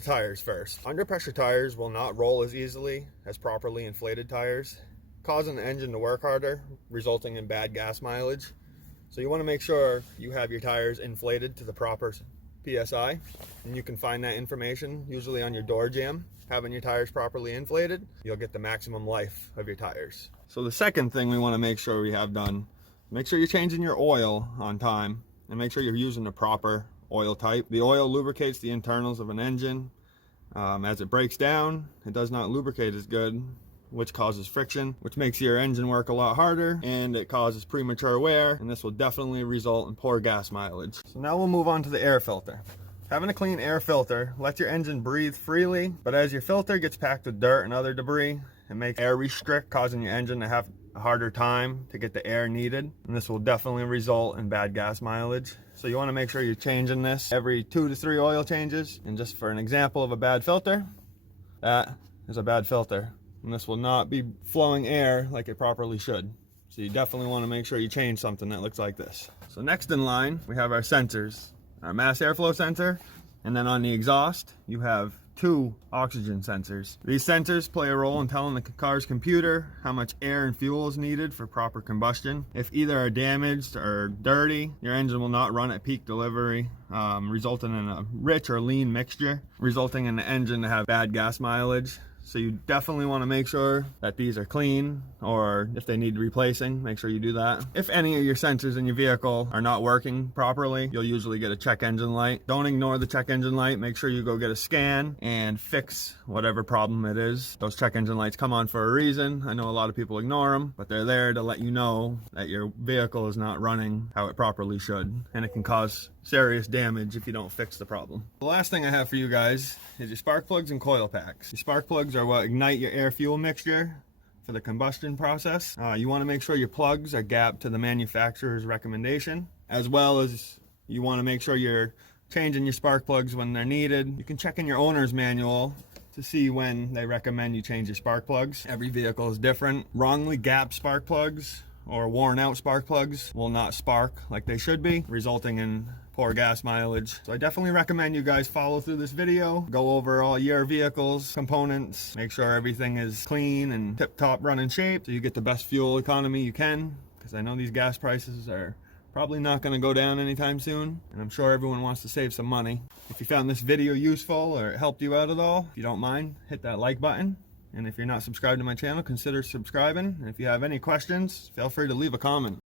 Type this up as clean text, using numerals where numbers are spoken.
Tires first. Under pressure tires will not roll as easily as properly inflated tires, causing the engine to work harder, resulting in bad gas mileage. So you want to make sure you have your tires inflated to the proper PSI, and you can find that information usually on your door jamb. Having your tires properly inflated, you'll get the maximum life of your tires. So the second thing we want to make sure we have done, make sure you're changing your oil on time, and make sure you're using the proper oil type. The oil lubricates the internals of an engine. As it breaks down, it does not lubricate as good, which causes friction, which makes your engine work a lot harder, and it causes premature wear, and this will definitely result in poor gas mileage. So now we'll move on to the air filter. Having a clean air filter lets your engine breathe freely, but as your filter gets packed with dirt and other debris, it makes air restrict, causing your engine to have a harder time to get the air needed, and this will definitely result in bad gas mileage. So you want to make sure you're changing this every 2 to 3 oil changes. And just for an example of a bad filter, that is a bad filter, and this will not be flowing air like it properly should. So you definitely want to make sure you change something that looks like this. So next in line, we have our sensors. Our mass airflow sensor, and then on the exhaust you have 2 oxygen sensors. These sensors play a role in telling the car's computer how much air and fuel is needed for proper combustion. If either are damaged or dirty, your engine will not run at peak delivery, resulting in a rich or lean mixture, resulting in the engine to have bad gas mileage. So you definitely want to make sure that these are clean, or if they need replacing, make sure you do that. If any of your sensors in your vehicle are not working properly, you'll usually get a check engine light. Don't ignore the check engine light. Make sure you go get a scan and fix whatever problem it is. Those check engine lights come on for a reason. I know a lot of people ignore them, but they're there to let you know that your vehicle is not running how it properly should, and it can cause serious damage if you don't fix the problem. The last thing I have for you guys is your spark plugs and coil packs. Your spark plugs are what ignite your air fuel mixture for the combustion process. You want to make sure your plugs are gapped to the manufacturer's recommendation, as well as you want to make sure you're changing your spark plugs when they're needed. You can check in your owner's manual to see when they recommend you change your spark plugs. Every vehicle is different. Wrongly gapped spark plugs or worn out spark plugs will not spark like they should be, resulting in poor gas mileage. So I definitely recommend you guys follow through this video, go over all your vehicles, components, make sure everything is clean and tip-top running shape so you get the best fuel economy you can, because I know these gas prices are probably not going to go down anytime soon, and I'm sure everyone wants to save some money. If you found this video useful or it helped you out at all, if you don't mind, hit that like button. And if you're not subscribed to my channel, consider subscribing. And if you have any questions, feel free to leave a comment.